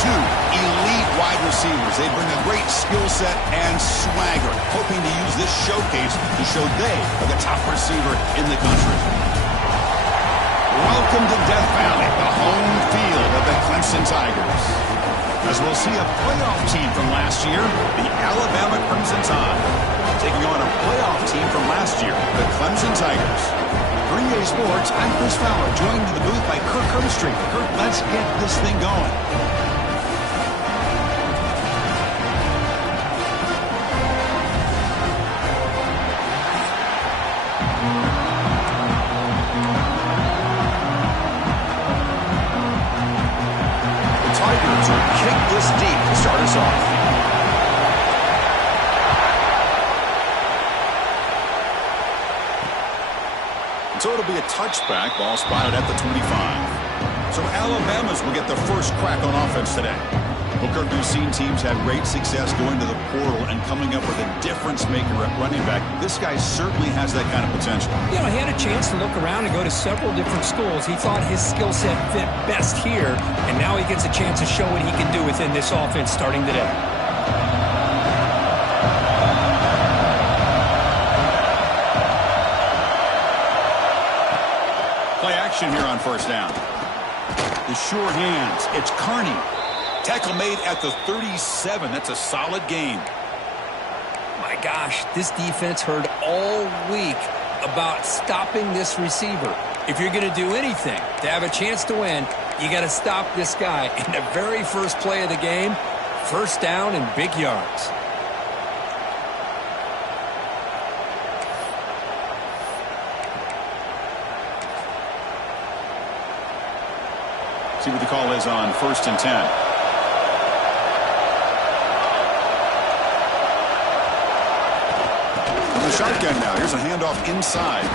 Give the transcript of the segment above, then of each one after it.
two elite wide receivers. They bring a great skill set and swagger, hoping to use this showcase to show they are the top receiver in the country. Welcome to Death Valley, the home field of the Clemson Tigers. As we'll see a playoff team from last year, the Alabama Crimson Tide, taking on a playoff team from last year, the Clemson Tigers. For EA Sports, I'm Chris Fowler, joined in the booth by Kirk Herbstreit. Kirk, let's get this thing going. The Tigers will kick this deep to start us off. So it'll be a touchback, ball spotted at the 25. So Alabama's will get the first crack on offense today. Well, Kirk, we've seen teams have great success going to the portal and coming up with a difference maker at running back. This guy certainly has that kind of potential. You know, he had a chance to look around and go to several different schools. He thought his skill set fit best here, and now he gets a chance to show what he can do within this offense starting today. Here on first down. The sure hands. It's Kearney. Tackle made at the 37. That's a solid gain. My gosh, this defense heard all week about stopping this receiver. If you're going to do anything to have a chance to win, you got to stop this guy. In the very first play of the game, first down and big yards. See what the call is on 1st and 10. From the shotgun now. Here's a handoff inside.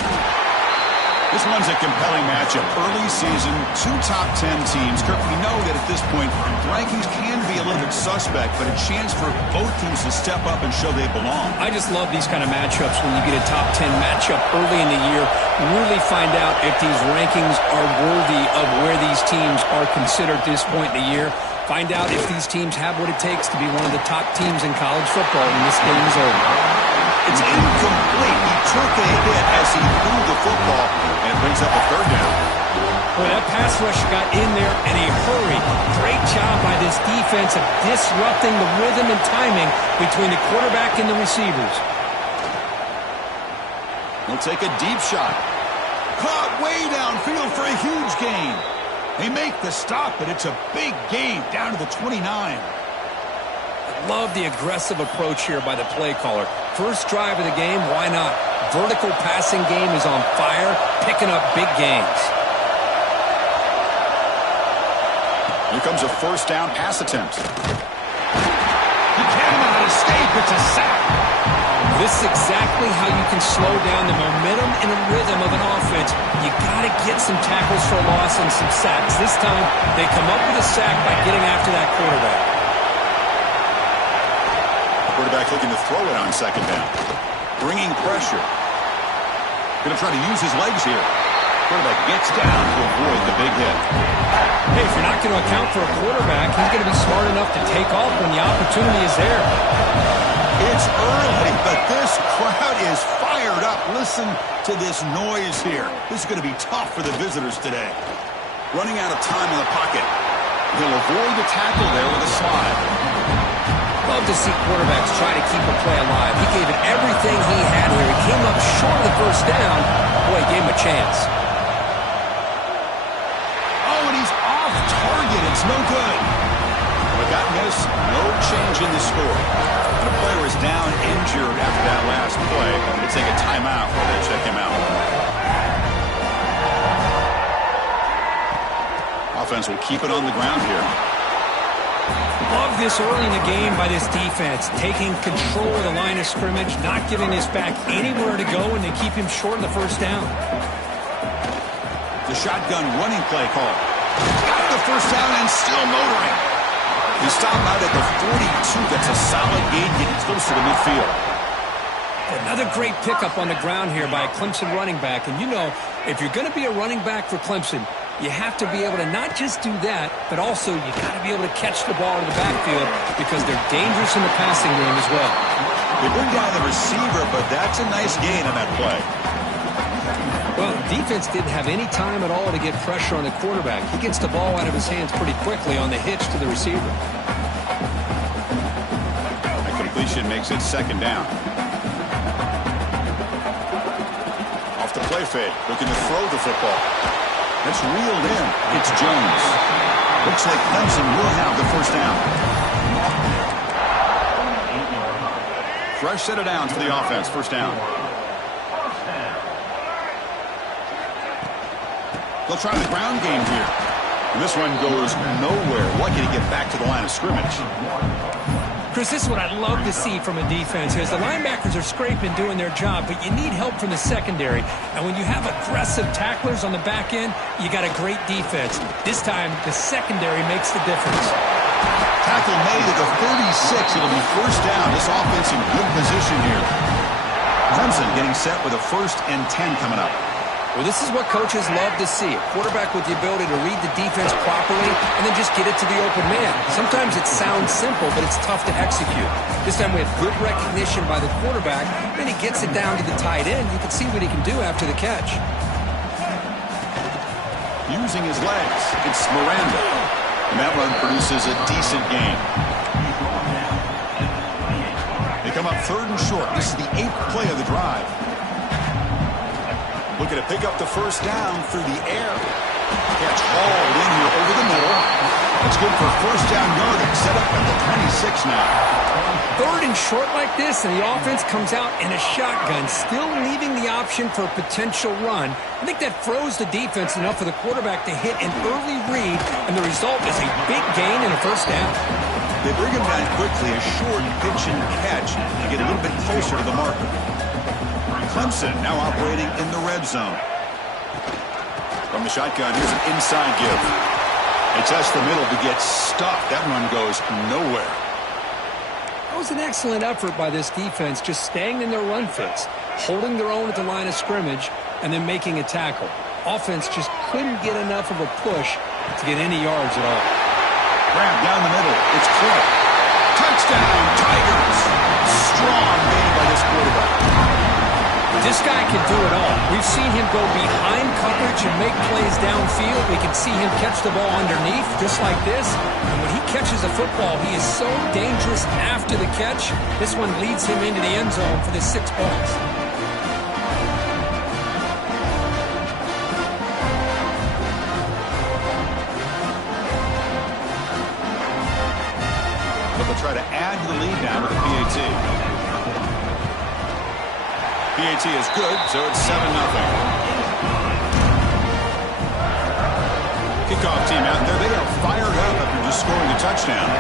This one's a compelling matchup. Early season, two top 10 teams. Kirk, we know that at this point, rankings can be a little bit suspect, but a chance for both teams to step up and show they belong. I just love these kind of matchups when you get a top 10 matchup early in the year. Really find out if these rankings are worthy of where these teams are considered at this point in the year. Find out if these teams have what it takes to be one of the top teams in college football when this game is over. It's incomplete. He took a hit as he threw the football, and it brings up a third down. Well, that pass rush got in there in a hurry. Great job by this defense of disrupting the rhythm and timing between the quarterback and the receivers. He'll take a deep shot. Caught way downfield for a huge gain. They make the stop, but it's a big gain down to the 29. Love the aggressive approach here by the play caller. First drive of the game, why not? Vertical passing game is on fire, picking up big gains. Here comes a first down pass attempt. He cannot escape. It's a sack. This is exactly how you can slow down the momentum and the rhythm of an offense. You got to get some tackles for a loss and some sacks. This time, they come up with a sack by getting after that quarterback. Quarterback looking to throw it on second down. Bringing pressure. Going to try to use his legs here. Quarterback gets down to avoid the big hit. Hey, if you're not going to account for a quarterback, he's going to be smart enough to take off when the opportunity is there. It's early, but this crowd is fired up. Listen to this noise here. This is going to be tough for the visitors today. Running out of time in the pocket. He'll avoid the tackle there with a slide. Love to see quarterbacks try to keep a play alive. He gave it everything he had here. He came up short of the first down. Boy, he gave him a chance. Oh, and he's off target. It's no good. But that miss, no change in the score. The player is down injured after that last play. They take a timeout while they check him out. Offense will keep it on the ground here. Love this early in the game by this defense, taking control of the line of scrimmage, not giving his back anywhere to go, and they keep him short of the first down. The shotgun running play call. Got the first down and still motoring. He stopped out at the 42. That's a solid gain, getting closer to midfield. Another great pickup on the ground here by a Clemson running back. And you know, if you're going to be a running back for Clemson, you have to be able to not just do that, but also you got to be able to catch the ball in the backfield because they're dangerous in the passing game as well. They bring down the receiver, but that's a nice gain on that play. Well, defense didn't have any time at all to get pressure on the quarterback. He gets the ball out of his hands pretty quickly on the hitch to the receiver. That completion makes it second down. Off the play fake, looking to throw the football. That's reeled in. It's Jones. Looks like Clemson will have the first down. Fresh set of downs for the offense. First down. They'll try the ground game here. And this one goes nowhere. Lucky to get back to the line of scrimmage. Chris, this is what I'd love to see from a defense. As the linebackers are scraping, doing their job, but you need help from the secondary. And when you have aggressive tacklers on the back end, you got a great defense. This time, the secondary makes the difference. Tackle made at the 36. It'll be first down. This offense in good position here. Clemson getting set with a 1st and 10 coming up. Well, this is what coaches love to see. A quarterback with the ability to read the defense properly and then just get it to the open man. Sometimes it sounds simple, but it's tough to execute. This time we have good recognition by the quarterback. Then he gets it down to the tight end. You can see what he can do after the catch. Using his legs, it's Miranda. And that run produces a decent gain. They come up 3rd and short. This is the 8th play of the drive. Looking to pick up the first down through the air. Catch hauled in here over the middle. It's good for first down yardage. Set up at the 26 now. 3rd and short like this, and the offense comes out in a shotgun, still leaving the option for a potential run. I think that froze the defense enough for the quarterback to hit an early read, and the result is a big gain and a first down. They bring him down quickly, a short pitch and catch to get a little bit closer to the marker. Clemson now operating in the red zone. From the shotgun, here's an inside give. They test the middle to get stuffed. That run goes nowhere. That was an excellent effort by this defense, just staying in their run fits, holding their own at the line of scrimmage, and then making a tackle. Offense just couldn't get enough of a push to get any yards at all. Grab down the middle. It's Clay. Touchdown, Tigers. Strong game by this quarterback. This guy can do it all. We've seen him go behind coverage and make plays downfield. We can see him catch the ball underneath, just like this. And when he catches a football, he is so dangerous after the catch. This one leads him into the end zone for the 6 points. But they'll try to add to the lead now with the PAT. PAT is good, so it's 7-0. Kickoff team out there. They are fired up after just scoring a touchdown.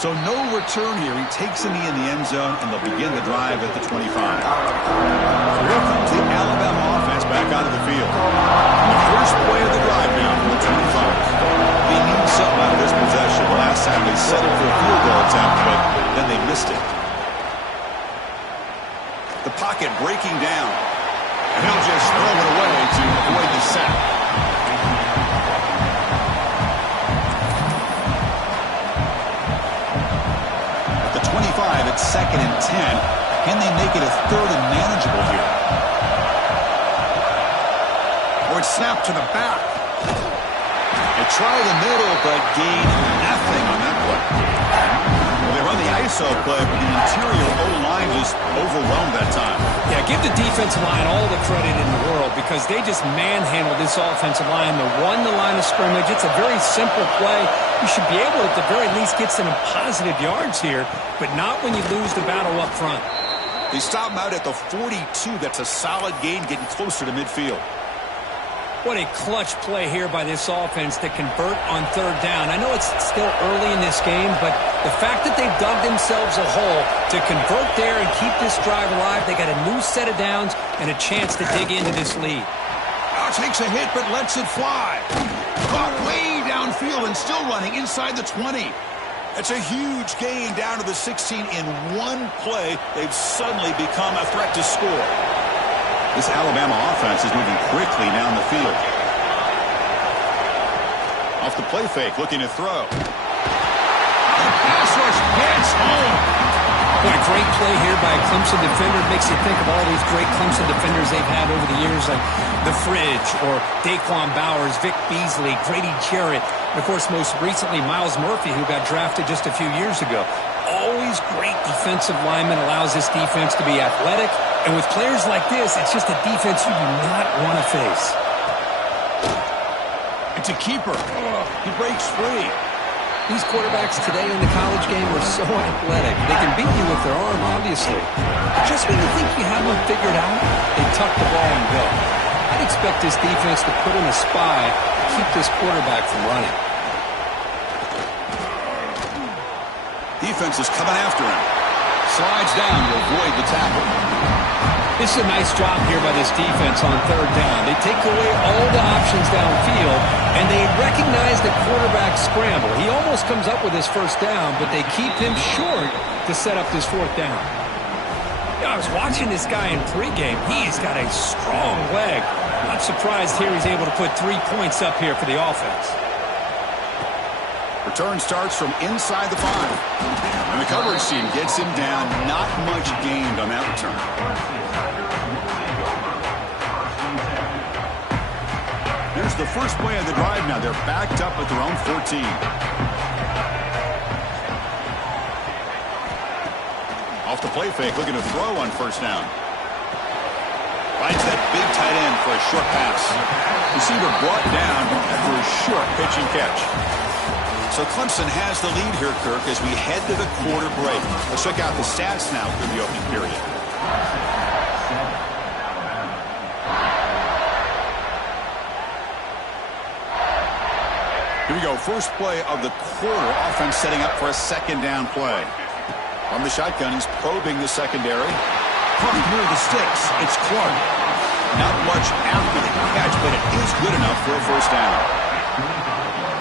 So no return here. He takes a knee in the end zone, and they'll begin the drive at the 25. So here comes the Alabama offense back onto the field. And the first play of the drive now from the 25. They need something out of this possession. Last time they settled for a field goal attempt, but then they missed it. The pocket breaking down. And he'll just throw it away to avoid the sack. At the 25, it's 2nd and 10. Can they make it a 3rd and manageable here? Or it's snapped to the back. They try the middle, but gain nothing on that play. Well, they run the ISO play, but the interior O-line just overwhelmed that time. Yeah, give the defensive line all the credit in the world because they just manhandled this offensive line. They won the line of scrimmage. It's a very simple play. You should be able to, at the very least, get some positive yards here, but not when you lose the battle up front. They stop him out at the 42. That's a solid gain, getting closer to midfield. What a clutch play here by this offense to convert on 3rd down. I know it's still early in this game, but the fact that they've dug themselves a hole to convert there and keep this drive alive, they got a new set of downs and a chance to dig into this lead. Now takes a hit, but lets it fly. Caught way downfield and still running inside the 20. It's a huge gain down to the 16 in one play. They've suddenly become a threat to score. This Alabama offense is moving quickly down the field. Off the play fake, looking to throw. The pass rush gets home. Boy, great play here by a Clemson defender. Makes you think of all these great Clemson defenders they've had over the years, like the Fridge or Daquan Bowers, Vic Beasley, Grady Jarrett, and of course most recently Miles Murphy, who got drafted just a few years ago. Always great defensive lineman, allows this defense to be athletic, and with players like this, it's just a defense you do not want to face. It's a keeper. He breaks free. These quarterbacks today in the college game are so athletic. They can beat you with their arm, obviously. But just when you think you have them figured out, they tuck the ball and go. I'd expect this defense to put in a spy to keep this quarterback from running. Defense is coming after him. Slides down to avoid the tackle. This is a nice job here by this defense on third down. They take away all the options downfield, and they recognize the quarterback scramble. He almost comes up with his first down, but they keep him short to set up this fourth down. I was watching this guy in pregame. He's got a strong leg. Not surprised here he's able to put 3 points up here for the offense. Return starts from inside the 5. And the coverage team gets him down. Not much gained on that return. There's the first play of the drive now. They're backed up at their own 14. Off the play fake, looking to throw on first down. Finds that big tight end for a short pass. Receiver brought down after a short pitch and catch. So Clemson has the lead here, Kirk, as we head to the quarter break. Let's check out the stats now through the opening period. Here we go. First play of the quarter. Offense setting up for a second down play. From the shotgun, he's probing the secondary. Pumped near the sticks. It's Clark. Not much after the catch, but it is good enough for a first down.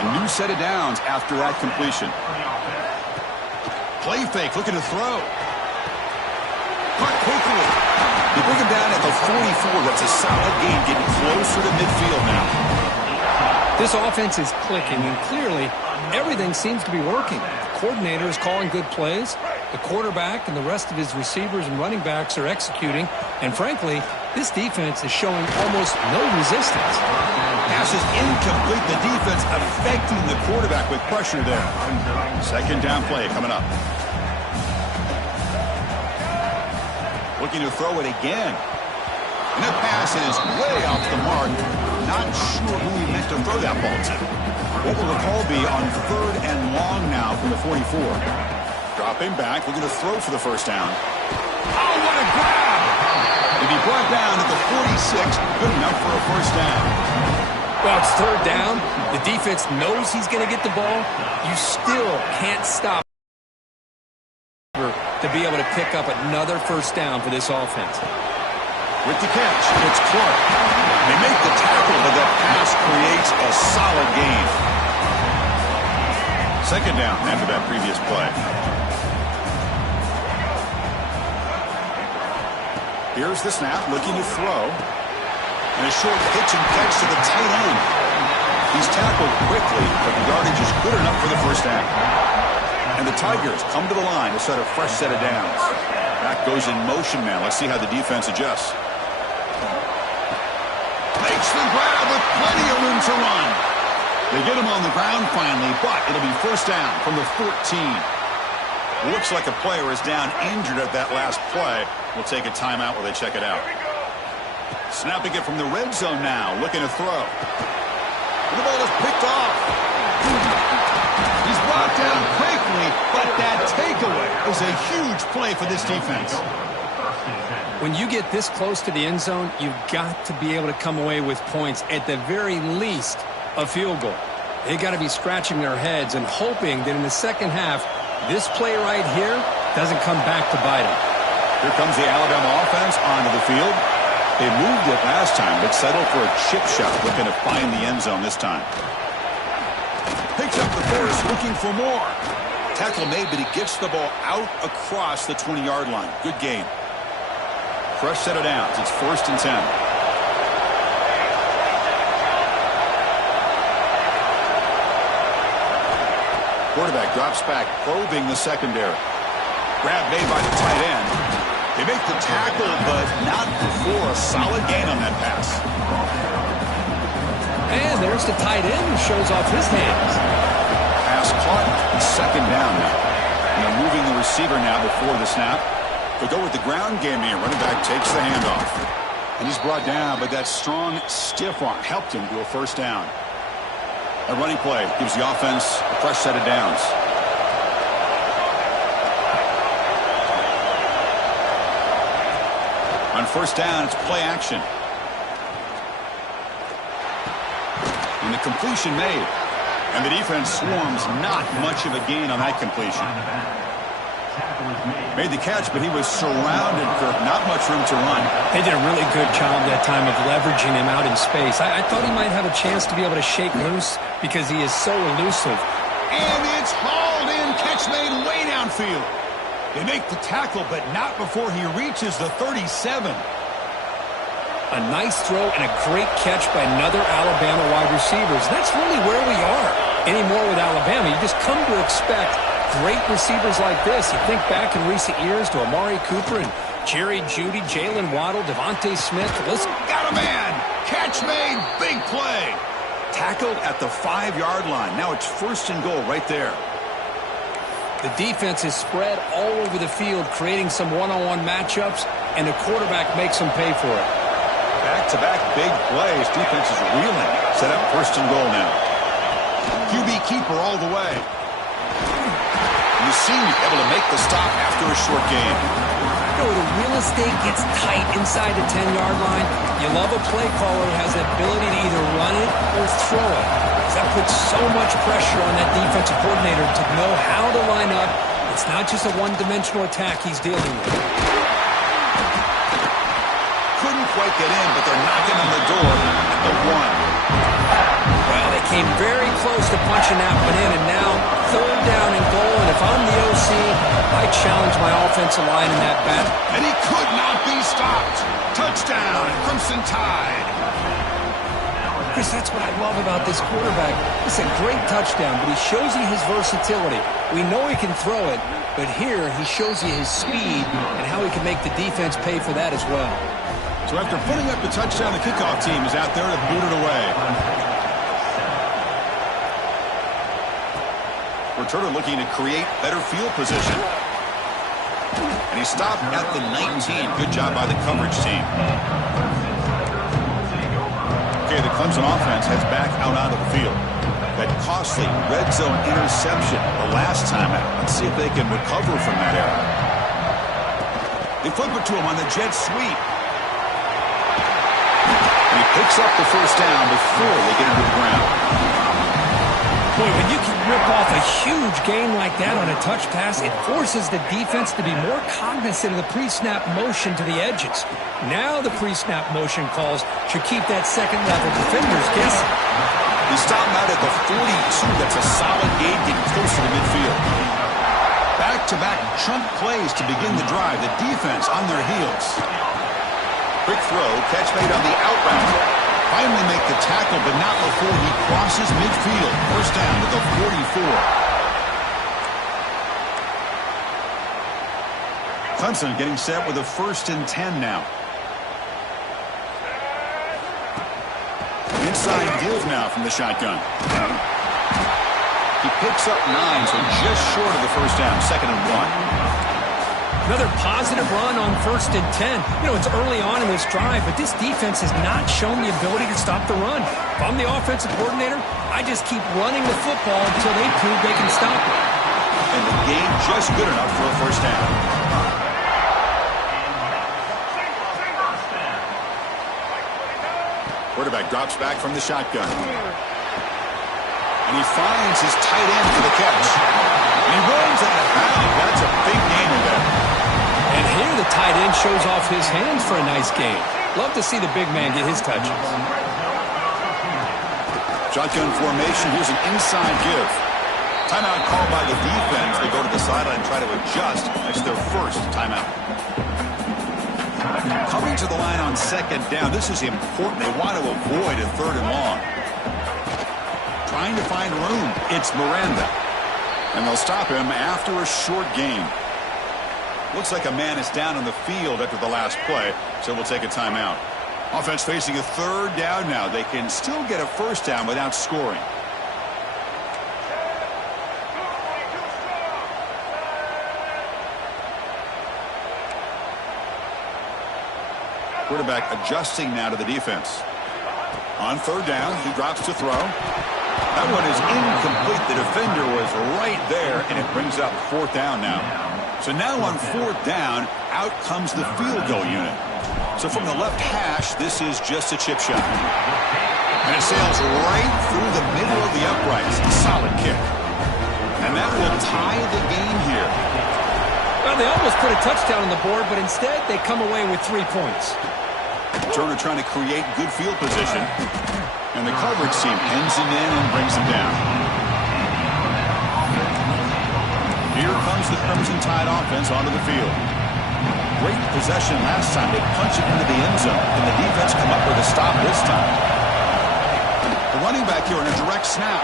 A new set of downs after that completion. Play fake, looking to throw. Caught quickly. They bring him down at the 44. That's a solid gain, getting closer to midfield now. This offense is clicking, and clearly everything seems to be working. The coordinator is calling good plays. The quarterback and the rest of his receivers and running backs are executing. And frankly, this defense is showing almost no resistance. Pass is incomplete. The defense affecting the quarterback with pressure there. Second down play coming up. Looking to throw it again. And that pass is way off the mark. Not sure who he meant to throw that ball to. What will the call be on third and long now from the 44? Dropping back, looking to throw for the first down. Oh, what a grab! To be brought down at the 46, good enough for a first down. Well, it's third down. The defense knows he's going to get the ball. You still can't stop to be able to pick up another first down for this offense. With the catch, it's Clark. They make the tackle, but the pass creates a solid gain. Second down after that previous play. Here's the snap, looking to throw. And a short pitch and catch to the tight end. He's tackled quickly, but the yardage is good enough for the first down. And the Tigers come to the line to set a fresh set of downs. That goes in motion now. Let's see how the defense adjusts. Makes the grab with plenty of room to run. They get him on the ground finally, but it'll be first down from the 14. Looks like a player is down injured at that last play. We'll take a timeout while they check it out. Snapping it from the red zone now, looking to throw. And the ball is picked off. He's brought down quickly, but that takeaway is a huge play for this defense. When you get this close to the end zone, you've got to be able to come away with points, at the very least, a field goal. They've got to be scratching their heads and hoping that in the second half, this play right here doesn't come back to bite them. Here comes the Alabama offense onto the field. They moved it last time, but settled for a chip shot, looking to find the end zone this time. Picks up the first, looking for more. Tackle made, but he gets the ball out across the 20-yard line. Good gain. Fresh set of downs. It's 1st and 10. Quarterback drops back, probing the secondary. Grab made by the tight end. They make the tackle, but not before a solid gain on that pass. And there's the tight end who shows off his hands. Pass caught. 2nd down now. And they're moving the receiver now before the snap. They'll go with the ground game here. Running back takes the handoff. And he's brought down, but that strong, stiff arm helped him to a 1st down. A running play gives the offense a fresh set of downs. On 1st down, it's play action. And the completion made. And the defense swarms, not much of a gain on that completion. Made the catch, but he was surrounded, Kirk. Not much room to run. They did a really good job that time of leveraging him out in space. I thought he might have a chance to be able to shake loose because he is so elusive. And it's hauled in. Catch made way downfield. They make the tackle, but not before he reaches the 37. A nice throw and a great catch by another Alabama wide receiver. That's really where we are anymore with Alabama. You just come to expect great receivers like this. You think back in recent years to Amari Cooper and Jerry Jeudy, Jalen Waddle, Devontae Smith. Got a man. Catch made. Big play. Tackled at the 5-yard line. Now it's 1st and goal right there. The defense is spread all over the field, creating some one-on-one matchups, and the quarterback makes them pay for it. Back-to-back big plays. Defense is reeling. Set up 1st and goal now. QB keeper all the way. And the senior able to make the stop after a short game. You know, the real estate gets tight inside the 10-yard line. You love a play caller who has the ability to either run it or throw it. That puts so much pressure on that defensive coordinator to know how to line up. It's not just a one-dimensional attack he's dealing with. Couldn't quite get in, but they're knocking on the door at the 1. Well, they came very close to punching that one in, and now 3rd down and goal. And if I'm the OC, I challenge my offensive line in that battle. And he could not be stopped. Touchdown, Crimson Tide. Chris, that's what I love about this quarterback. It's a great touchdown, but he shows you his versatility. We know he can throw it, but here he shows you his speed and how he can make the defense pay for that as well. So after putting up the touchdown, the kickoff team is out there to boot it away. Returner looking to create better field position. And he stopped at the 19. Good job by the coverage team. Okay, the Clemson offense heads back out onto the field. That costly red zone interception the last time out. Let's see if they can recover from that error. They flip it to him on the jet sweep. And he picks up the 1st down before they get into the ground. Boy, when you can rip off a huge gain like that on a touch pass, it forces the defense to be more cognizant of the pre-snap motion to the edges. Now the pre-snap motion calls should keep that second-level defenders guessing. He stopped out at the 42. That's a solid gain, getting closer to midfield. Back-to-back chunk plays to begin the drive. The defense on their heels. Quick throw, catch made on the out route. Finally make the tackle, but not before he crosses midfield. 1st down to the 44. Clemson getting set with a 1st and 10 now. Inside give now from the shotgun. He picks up 9, so just short of the 1st down. 2nd and 1. Another positive run on 1st and 10. You know, it's early on in this drive, but this defense has not shown the ability to stop the run. If I'm the offensive coordinator, I just keep running the football until they prove they can stop it. And the game just good enough for a 1st down. Quarterback drops back from the shotgun. And he finds his tight end for the catch. And he runs out of bounds. That's a big gainer there. And here the tight end shows off his hands for a nice game. Love to see the big man get his touches. Shotgun formation. Here's an inside give. Timeout called by the defense. They go to the sideline and try to adjust. That's their first timeout. Coming to the line on second down. This is important. They want to avoid a third and long. Trying to find room. It's Miranda. And they'll stop him after a short gain. Looks like a man is down on the field after the last play, so we'll take a timeout. Offense facing a third down now. They can still get a first down without scoring. Quarterback adjusting now to the defense. On third down, he drops to throw. That one is incomplete. The defender was right there, and it brings up fourth down now. So now on fourth down, out comes the field goal unit. So from the left hash, this is just a chip shot. And it sails right through the middle of the uprights. A solid kick. And that will tie the game here. Well, they almost put a touchdown on the board, but instead they come away with 3 points. Turner trying to create good field position. And the coverage team pins him in and brings him down. Here comes the Crimson Tide offense onto the field. Great possession last time. They punch it into the end zone, and the defense come up with a stop this time. The running back here on a direct snap.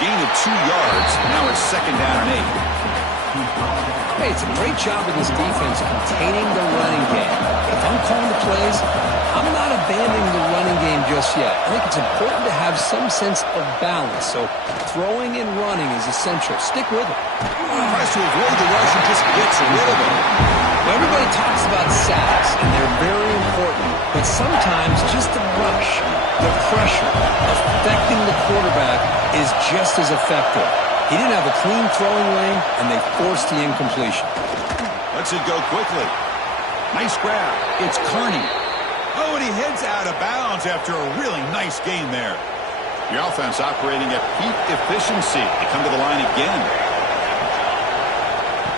Gain of 2 yards. Now it's second down and 8. Hey, it's a great job of this defense containing the running game. If I'm calling the plays, I'm not abandoning the running game just yet. I think it's important to have some sense of balance. So throwing and running is essential. Stick with it. Tries to avoid the rush and just gets rid of it. Well, everybody talks about sacks, and they're very important. But sometimes just the rush, the pressure, affecting the quarterback is just as effective. He didn't have a clean throwing lane, and they forced the incompletion. Lets it go quickly. Nice grab. It's Kearney. Oh, and he heads out of bounds after a really nice gain there. The offense operating at peak efficiency. They come to the line again.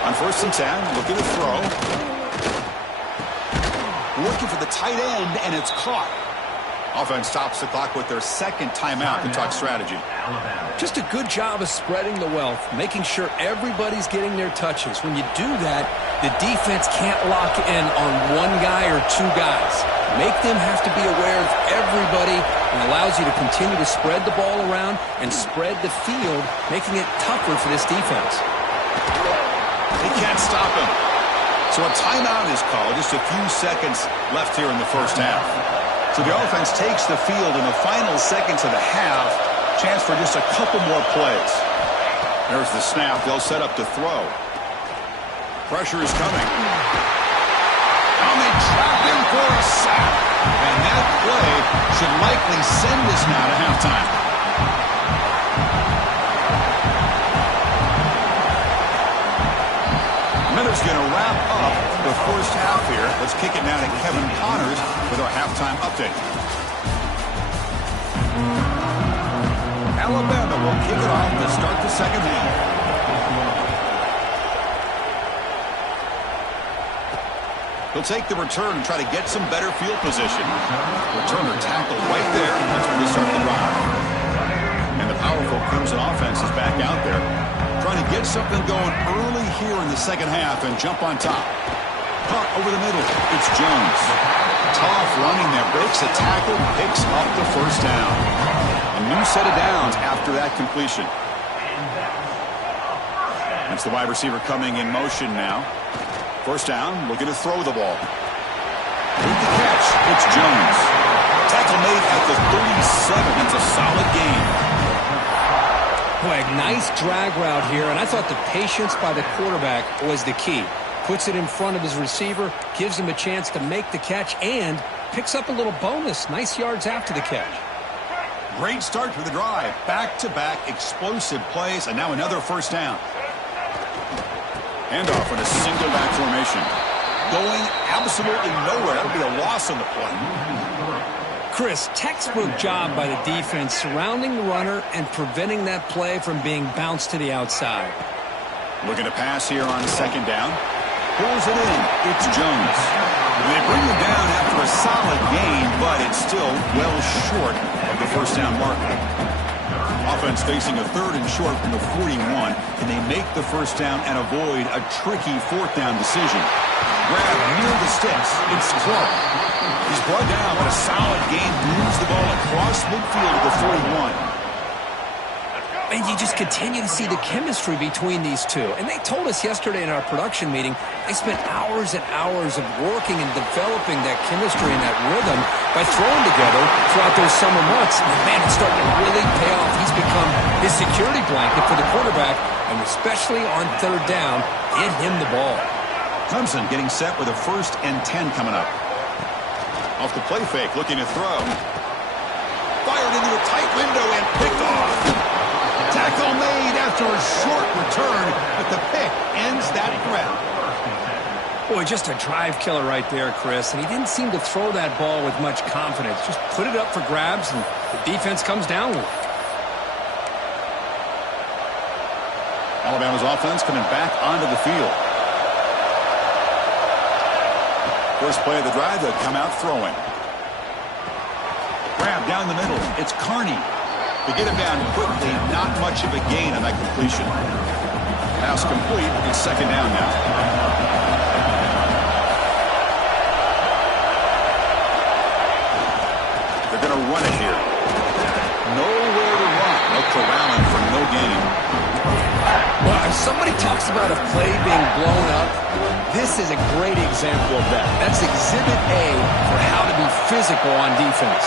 On first and 10, looking to throw. Looking for the tight end, and it's caught. Offense stops the clock with their second timeout to talk strategy. Just a good job of spreading the wealth, making sure everybody's getting their touches. When you do that, the defense can't lock in on one guy or 2 guys. Make them have to be aware of everybody, and allows you to continue to spread the ball around and spread the field, making it tougher for this defense. They can't stop him. So a timeout is called. Just a few seconds left here in the first half. So the offense takes the field in the final seconds of the half. Chance for just a couple more plays. There's the snap. They'll set up to throw. Pressure is coming. And they trap him for a sack. And that play should likely send us now to halftime. Miller's going to wrap up the first half here. Let's kick it now to Kevin Connors with our halftime update. Alabama will kick it off to start the second half. He'll take the return and try to get some better field position. Returner tackled right there. That's where we start the drive. And the powerful Crimson offense is back out there, trying to get something going early here in the second half and jump on top. Caught over the middle. It's Jones. Tough running there. Breaks a tackle. Picks up the first down. A new set of downs after that completion. That's the wide receiver coming in motion now. First down. Looking to throw the ball. With the catch. It's Jones. Tackle made at the 37. That's a solid gain. Boy, nice drag route here, and I thought the patience by the quarterback was the key. Puts it in front of his receiver, gives him a chance to make the catch, and picks up a little bonus. Nice yards after the catch. Great start to the drive. Back-to-back explosive plays, and now another first down. Handoff in a single back formation. Going absolutely nowhere. That would be a loss on the play. Chris, textbook job by the defense surrounding the runner and preventing that play from being bounced to the outside. Looking to pass here on second down. Pulls it in. It's Jones. They bring him down after a solid gain, but it's still well short of the first down marker. Offense facing a 3rd and short from the 41. Can they make the first down and avoid a tricky 4th down decision? Grab near the sticks. It's Clark. He's brought down, but a solid gain moves the ball across midfield to the 41. And you just continue to see the chemistry between these two. And they told us yesterday in our production meeting, they spent hours and hours of working and developing that chemistry and that rhythm by throwing together throughout those summer months. And man, it's starting to really pay off. He's become his security blanket for the quarterback, and especially on 3rd down, get him the ball. Clemson getting set with a 1st and 10 coming up. Off the play fake, looking to throw. Fired into a tight window and picked off. Tackle made after a short return, but the pick ends that threat. Boy, just a drive killer right there, Chris. And he didn't seem to throw that ball with much confidence. Just put it up for grabs, and the defense comes down with it. Alabama's offense coming back onto the field. First play of the drive, they'll come out throwing. Grab down the middle. It's Carney. To get him down quickly, not much of a gain on that completion. Pass complete. It's 2nd down now. They're going to run it here. Nowhere to run. They'll corral him for no gain. Well, if somebody talks about a play being blown up, this is a great example of that. That's Exhibit A for how to be physical on defense.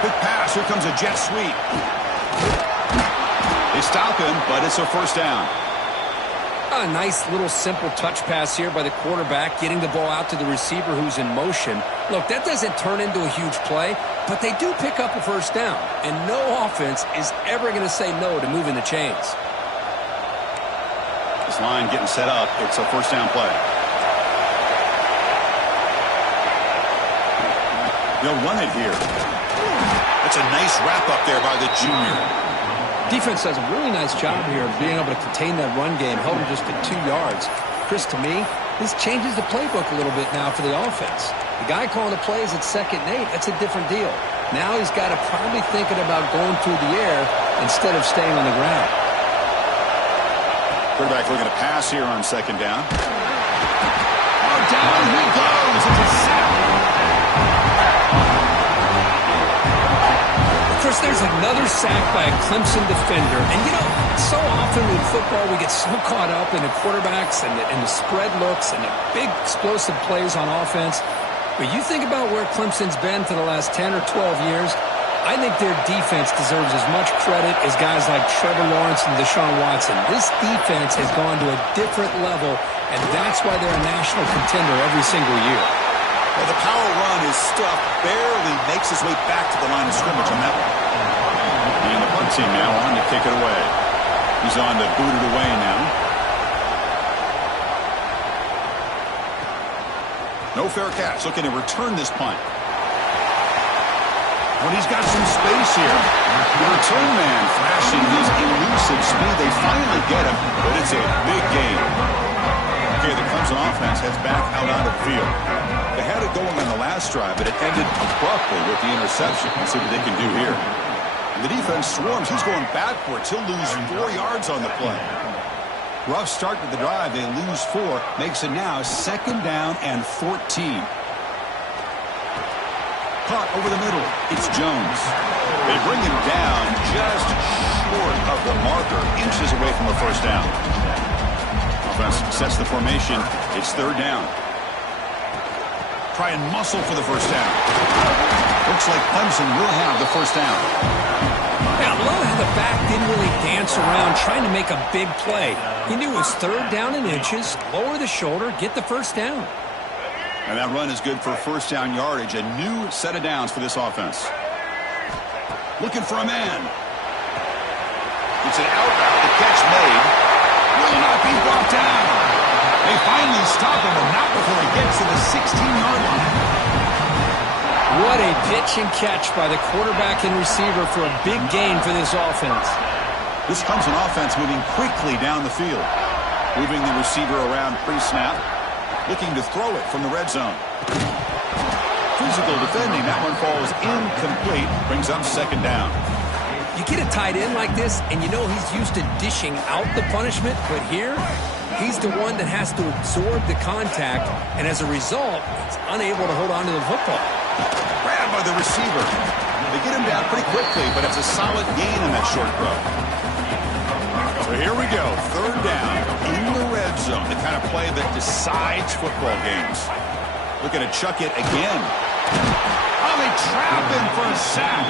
Quick pass. Here comes a jet sweep. They stop him, but it's a 1st down. A nice little simple touch pass here by the quarterback, getting the ball out to the receiver who's in motion. Look, that doesn't turn into a huge play, but they do pick up a 1st down, and no offense is ever going to say no to moving the chains. This line getting set up. It's a 1st down play. They'll run it here. That's a nice wrap-up there by the junior. Defense does a really nice job here of being able to contain that run game, held him just at 2 yards. Chris, to me, this changes the playbook a little bit now for the offense. The guy calling the plays at 2nd and 8, that's a different deal. Now he's got to probably thinking about going through the air instead of staying on the ground. Quarterback looking to pass here on 2nd down. Oh, down he goes. It's a sack. Chris, there's another sack by a Clemson defender. And, you know, so often in football we get so caught up in the quarterbacks and the spread looks and the big explosive plays on offense. But you think about where Clemson's been for the last 10 or 12 years, I think their defense deserves as much credit as guys like Trevor Lawrence and Deshaun Watson. This defense has gone to a different level, and that's why they're a national contender every single year. Well, the power run is stuffed, barely makes his way back to the line of scrimmage on that one. And the punt team now on to kick it away. He's on to boot it away now. No fair catch. Looking to return this punt. When he's got some space here, the return man flashing his elusive speed. They finally get him, but it's a big gain. Okay, the Clemson offense heads back out on the field. They had it going on the last drive, but it ended abruptly with the interception. Let's see what they can do here. And the defense swarms. He's going backwards. He'll lose 4 yards on the play. Rough start to the drive. They lose 4. Makes it now 2nd down and 14. Caught over the middle. It's Jones. They bring him down just short of the marker, inches away from a 1st down. Offense sets the formation. It's 3rd down. Try and muscle for the 1st down. Looks like Clemson will have the 1st down. Yeah, I love how the back didn't really dance around trying to make a big play. He knew it was 3rd down in inches, lower the shoulder, get the 1st down. And that run is good for 1st down yardage. A new set of downs for this offense. Looking for a man. It's an out route. The catch made. Will not be brought down. They finally stop him, but not before he gets to the 16-yard line. What a pitch and catch by the quarterback and receiver for a big gain for this offense. This Clemson offense moving quickly down the field. Moving the receiver around pre-snap. Looking to throw it from the red zone. physical defending. That one falls incomplete. Brings up second down. You get a tight end like this, and you know he's used to dishing out the punishment, but here, he's the one that has to absorb the contact, and as a result, he's unable to hold on to the football. Grabbed by the receiver. They get him down pretty quickly, but it's a solid gain in that short throw. So here we go, third down in the red zone, the kind of play that decides football games. Looking to chuck it again. Oh, they trap him for a sack.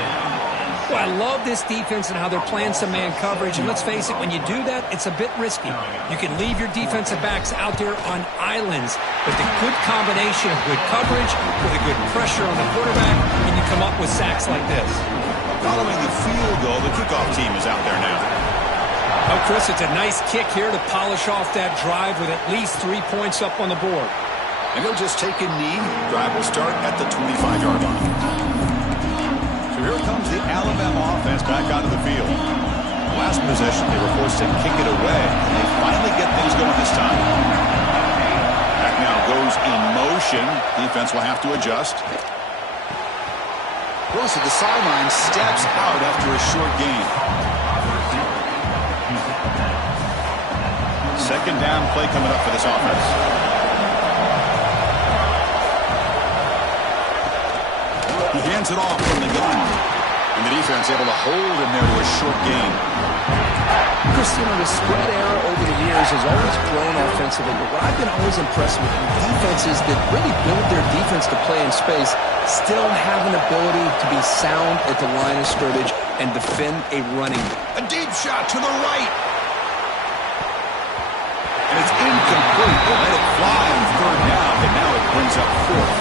Well, I love this defense and how they're playing some man coverage. And let's face it, when you do that, it's a bit risky. You can leave your defensive backs out there on islands, but the good combination of good coverage with a good pressure on the quarterback, and you come up with sacks like this. Following the field goal, the kickoff team is out there now. Oh, Chris, it's a nice kick here to polish off that drive with at least 3 points up on the board. And he'll just take a knee. Drive will start at the 25-yard line. So here comes the Alabama offense back onto the field. Last possession, they were forced to kick it away, and they finally get things going this time. Back now goes in motion. Defense will have to adjust. Goes to the sideline, steps out after a short gain. Second down play coming up for this offense. He hands it off from the gun. And the defense able to hold him there to a short gain. Chris, the spread error over the years has always grown offensively, but what I've been always impressed with defenses that really build their defense to play in space still have an ability to be sound at the line of scrimmage and defend a running. A deep shot to the right. And it's incomplete. They let it fly on third down, but now it brings up fourth.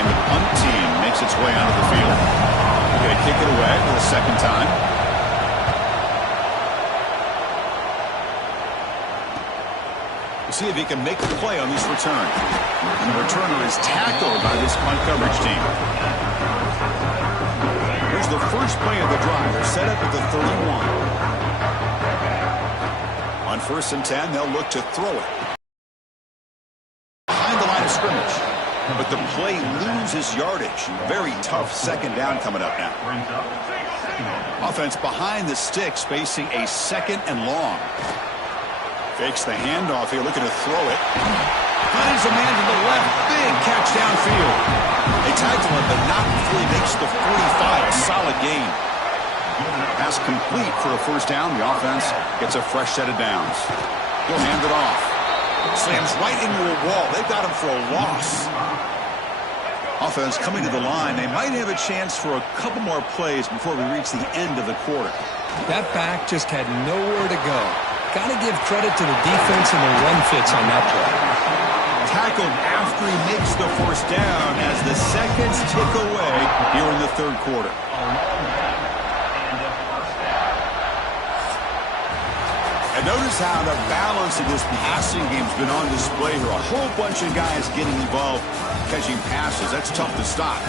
And the punt team makes its way onto the field. They're going to kick it away for the second time. We'll see if he can make the play on this return. And the returner is tackled by this punt coverage team. Here's the first play of the drive. They're set up at the 31. On 1st and 10, they'll look to throw it. Behind the line of scrimmage. But the play loses yardage. Very tough second down coming up now. Offense behind the sticks facing a second and long. Fakes the handoff here, looking to throw it. Finds a man to the left. Big catch downfield. They tackle him, but not before he makes the 45. A solid gain. Pass complete for a first down. The offense gets a fresh set of downs. He'll hand it off. Slams right into a wall. They've got him for a loss. Offense coming to the line. They might have a chance for a couple more plays before we reach the end of the quarter. That back just had nowhere to go. Got to give credit to the defense and the run fits on that play. Tackled after he makes the first down as the seconds tick away here in the third quarter. And notice how the balance of this passing game has been on display here. A whole bunch of guys getting involved catching passes. That's tough to stop.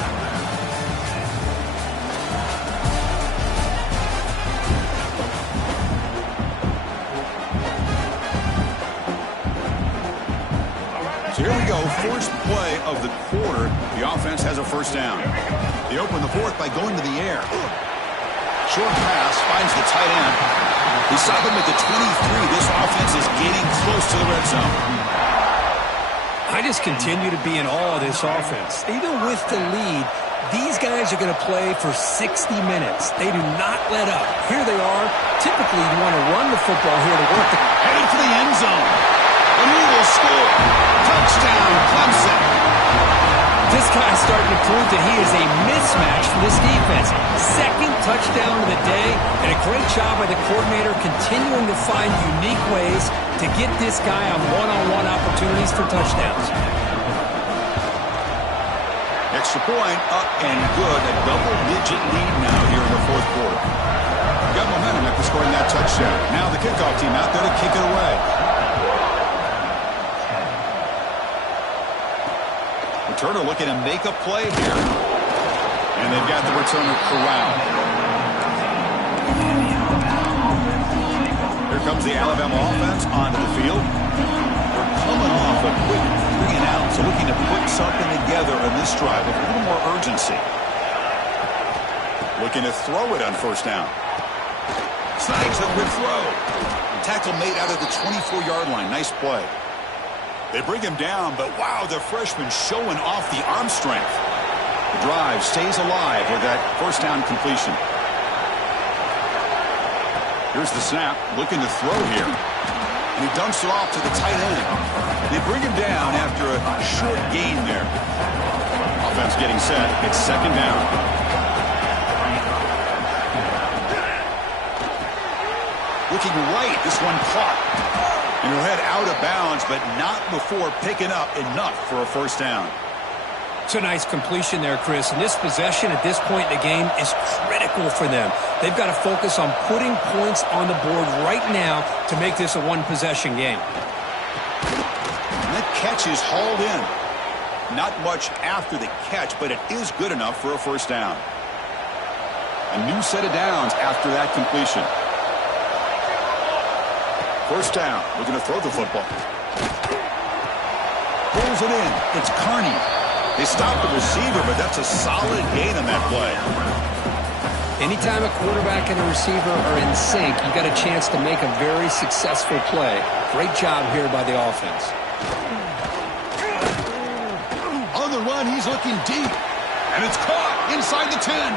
So here we go, first play of the quarter. The offense has a first down. They open the fourth by going to the air. Short pass finds the tight end. They stop him at the 23. This offense is getting close to the red zone. I just continue to be in awe of this offense. Even with the lead, these guys are going to play for 60 minutes. They do not let up. Here they are. Typically, you want to run the football here to work the... Headed for the end zone. And he will score. Touchdown, Clemson. This guy's starting to prove that he is a mismatch for this defense. Second touchdown of the day, and a great job by the coordinator continuing to find unique ways to get this guy on one-on-one opportunities for touchdowns. Extra point, up and good. A double-digit lead now here in the fourth quarter. Got momentum after scoring that touchdown. Now the kickoff team out there to kick it away. Returner looking to make a play here. And they've got the returner corralled. Here comes the Alabama offense onto the field. We're coming off a quick 3-and-out, so looking to put something together in this drive with a little more urgency. Looking to throw it on first down. Snags a quick throw. Tackle made out of the 24-yard line. Nice play. They bring him down, but wow, the freshman showing off the arm strength. The drive stays alive with that first down completion. Here's the snap, looking to throw here. And he dumps it off to the tight end. They bring him down after a short gain there. Offense getting set. It's second down. Looking right, this one caught. And he'll head out of bounds, but not before picking up enough for a first down. It's a nice completion there, Chris. And this possession at this point in the game is critical for them. They've got to focus on putting points on the board right now to make this a one-possession game. And that catch is hauled in. Not much after the catch, but it is good enough for a first down. A new set of downs after that completion. First down. We're going to throw the football. Pulls it in. It's Carney. They stop the receiver, but that's a solid gain on that play. Anytime a quarterback and a receiver are in sync, you've got a chance to make a very successful play. Great job here by the offense. On the run, he's looking deep. And it's caught inside the 10.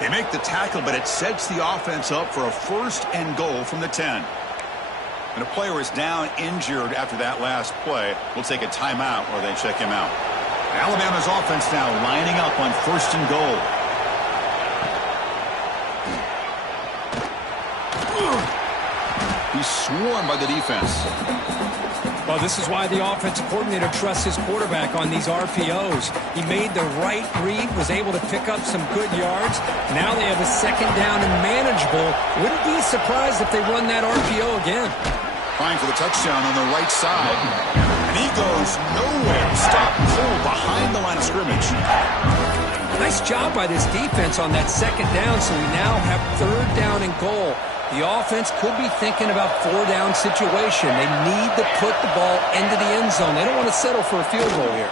They make the tackle, but it sets the offense up for a first and goal from the 10. And a player is down injured after that last play. We'll take a timeout while they check him out. Alabama's offense now lining up on first and goal. He's swarmed by the defense. Well, this is why the offensive coordinator trusts his quarterback on these RPOs. He made the right read, was able to pick up some good yards. Now they have a second down and manageable. Wouldn't be surprised if they run that RPO again. Trying for the touchdown on the right side. And he goes nowhere. Stop cold behind the line of scrimmage. Nice job by this defense on that second down, so we now have third down and goal. The offense could be thinking about four-down situation. They need to put the ball into the end zone. They don't want to settle for a field goal here.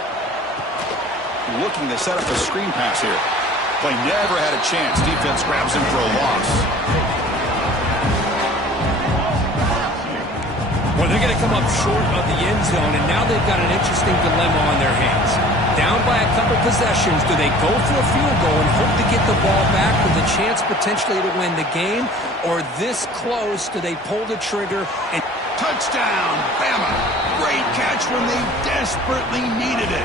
Looking to set up a screen pass here. Play never had a chance. Defense grabs him for a loss. Well, they're going to come up short of the end zone, and now they've got an interesting dilemma on their hands. Down by a couple possessions, do they go for a field goal and hope to get the ball back with a chance potentially to win the game? Or this close, do they pull the trigger and... Touchdown, Bama! Great catch when they desperately needed it.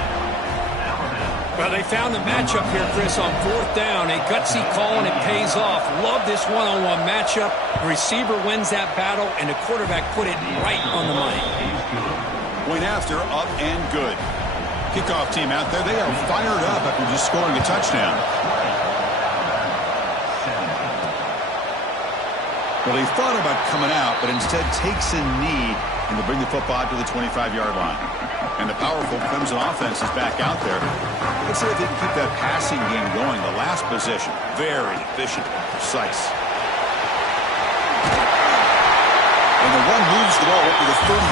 Well, they found the matchup here, Chris, on fourth down. A gutsy call, and it pays off. Love this one-on-one matchup. The receiver wins that battle, and the quarterback put it right on the money. Point after, up and good. Kickoff team out there, they are fired up after just scoring a touchdown. Well, they thought about coming out, but instead takes a knee and to bring the football to the 25-yard line. And the powerful Clemson offense is back out there. Let's see if they can keep that passing game going. The last possession, very efficient and precise. And the one moves the ball up to the 33.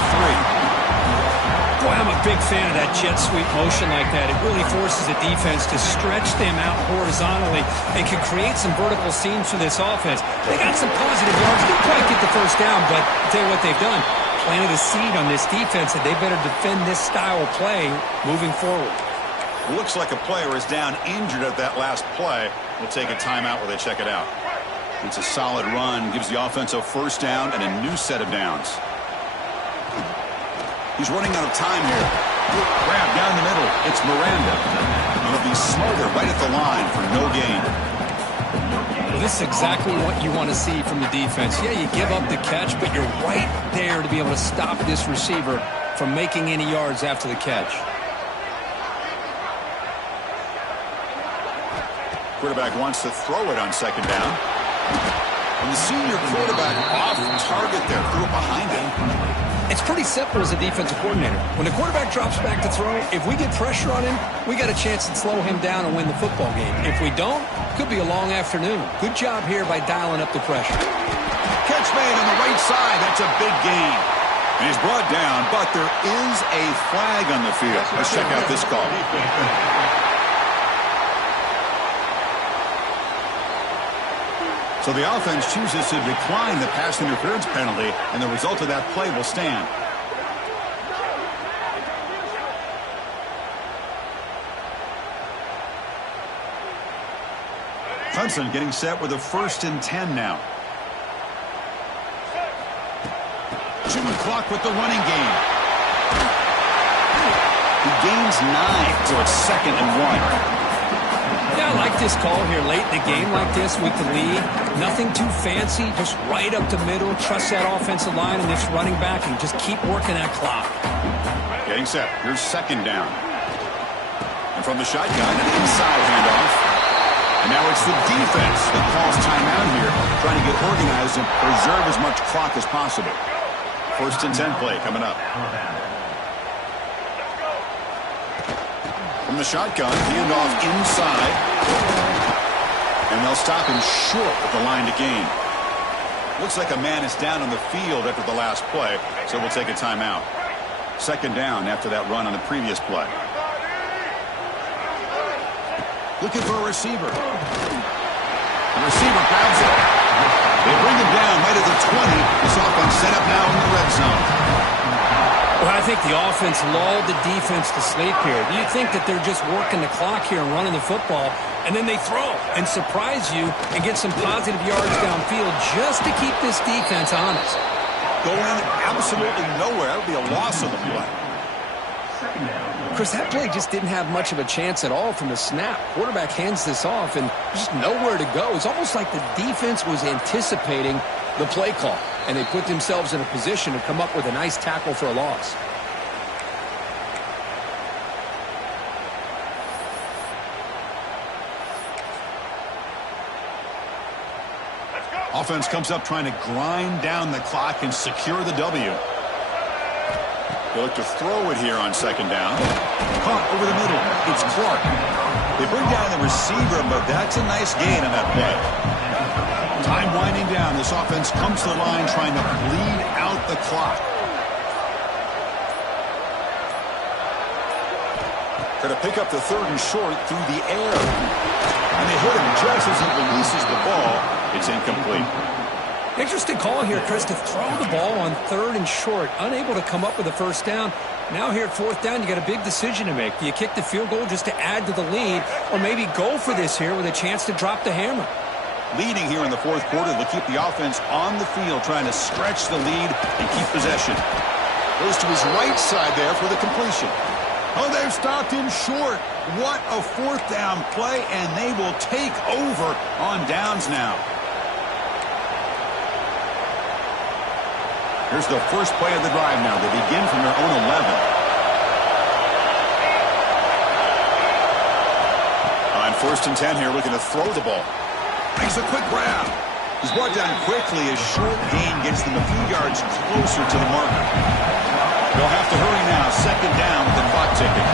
Boy, I'm a big fan of that jet sweep motion like that. It really forces the defense to stretch them out horizontally and can create some vertical seams for this offense. They got some positive yards. Didn't quite get the first down, but I'll tell you what they've done. Planted a seed on this defense that they better defend this style of play moving forward. Looks like a player is down injured at that last play. We'll take a timeout while they check it out. It's a solid run. Gives the offense a first down and a new set of downs. He's running out of time here. Grab down the middle. It's Miranda. He'll be smothered right at the line for no gain. Well, this is exactly what you want to see from the defense. Yeah, you give up the catch, but you're right there to be able to stop this receiver from making any yards after the catch. Quarterback wants to throw it on second down. And the senior quarterback off target there. Threw it behind him. It's pretty simple as a defensive coordinator. When the quarterback drops back to throw, if we get pressure on him, we got a chance to slow him down and win the football game. If we don't, could be a long afternoon. Good job here by dialing up the pressure. Catch made on the right side. That's a big gain. And he's brought down, but there is a flag on the field. Let's check out this call. So the offense chooses to decline the pass interference penalty, and the result of that play will stand. Clemson getting set with a 1st and 10 now. Chewing clock with the running game. He gains 9, so it's 2nd and 1. Yeah, I like this call here late in the game like this with the lead. Nothing too fancy, just right up the middle. Trust that offensive line and this running back and just keep working that clock. Getting set. Here's 2nd down. And from the shotgun, an inside handoff. And now it's the defense that calls timeout here, trying to get organized and preserve as much clock as possible. 1st and 10 play coming up. From the shotgun, handoff inside. And they'll stop him short of the line to gain. Looks like a man is down on the field after the last play, so we'll take a timeout. 2nd down after that run on the previous play. Looking for a receiver. The receiver grabs it. They bring him down right at the 20. This offense set up now in the red zone. Well, I think the offense lulled the defense to sleep here. Do you think that they're just working the clock here and running the football, and then they throw and surprise you and get some positive yards downfield just to keep this defense honest? Going absolutely nowhere. That would be a loss of the play. Chris, that play just didn't have much of a chance at all from the snap. Quarterback hands this off and just nowhere to go. It's almost like the defense was anticipating the play call, and they put themselves in a position to come up with a nice tackle for a loss. Offense comes up trying to grind down the clock and secure the W. They look to throw it here on 2nd down. Caught over the middle. It's Clark. They bring down the receiver, but that's a nice gain on that play. Time winding down. This offense comes to the line trying to bleed out the clock. Going to pick up the 3rd and short through the air. And they hit him just as he releases the ball. It's incomplete. Interesting call here, Chris, to throw the ball on 3rd and short. Unable to come up with a 1st down. Now here at 4th down, you got a big decision to make. Do you kick the field goal just to add to the lead, or maybe go for this here with a chance to drop the hammer? Leading here in the 4th quarter, they'll keep the offense on the field, trying to stretch the lead and keep possession. Goes to his right side there for the completion. Oh, they've stopped him short. What a 4th down play, and they will take over on downs now. Here's the first play of the drive now. They begin from their own 11. On 1st and 10 here, looking to throw the ball. Makes a quick grab. He's brought down quickly. A short gain gets them a few yards closer to the marker. They'll have to hurry now. 2nd down with the clock ticking.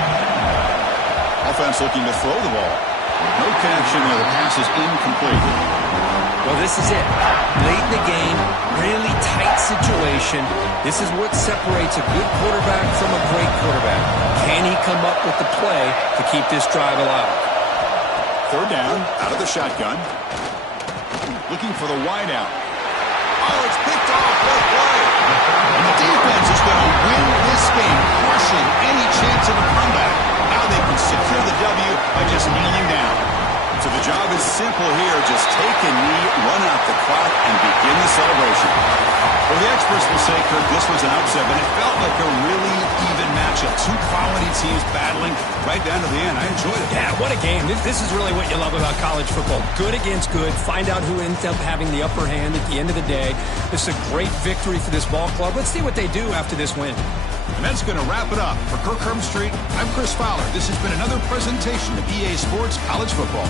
Offense looking to throw the ball. No connection there. The pass is incomplete. Well, this is it. Late in the game, really tight situation. This is what separates a good quarterback from a great quarterback. Can he come up with the play to keep this drive alive? 3rd down, out of the shotgun. Looking for the wideout. Oh, it's picked off. What play? And the defense is going to win this game, crushing any chance of a comeback. Now they can secure the W by just kneeling down. So the job is simple here. Just take a knee, run out the clock, and begin the celebration. Well, the experts will say, Kirk, this was an upset, but it felt like a really even matchup. 2 quality teams battling right down to the end. I enjoyed it. Yeah, what a game. This is really what you love about college football. Good against good. Find out who ends up having the upper hand at the end of the day. This is a great victory for this ball club. Let's see what they do after this win. And that's going to wrap it up. For Kirk Street, I'm Chris Fowler. This has been another presentation of EA Sports College Football.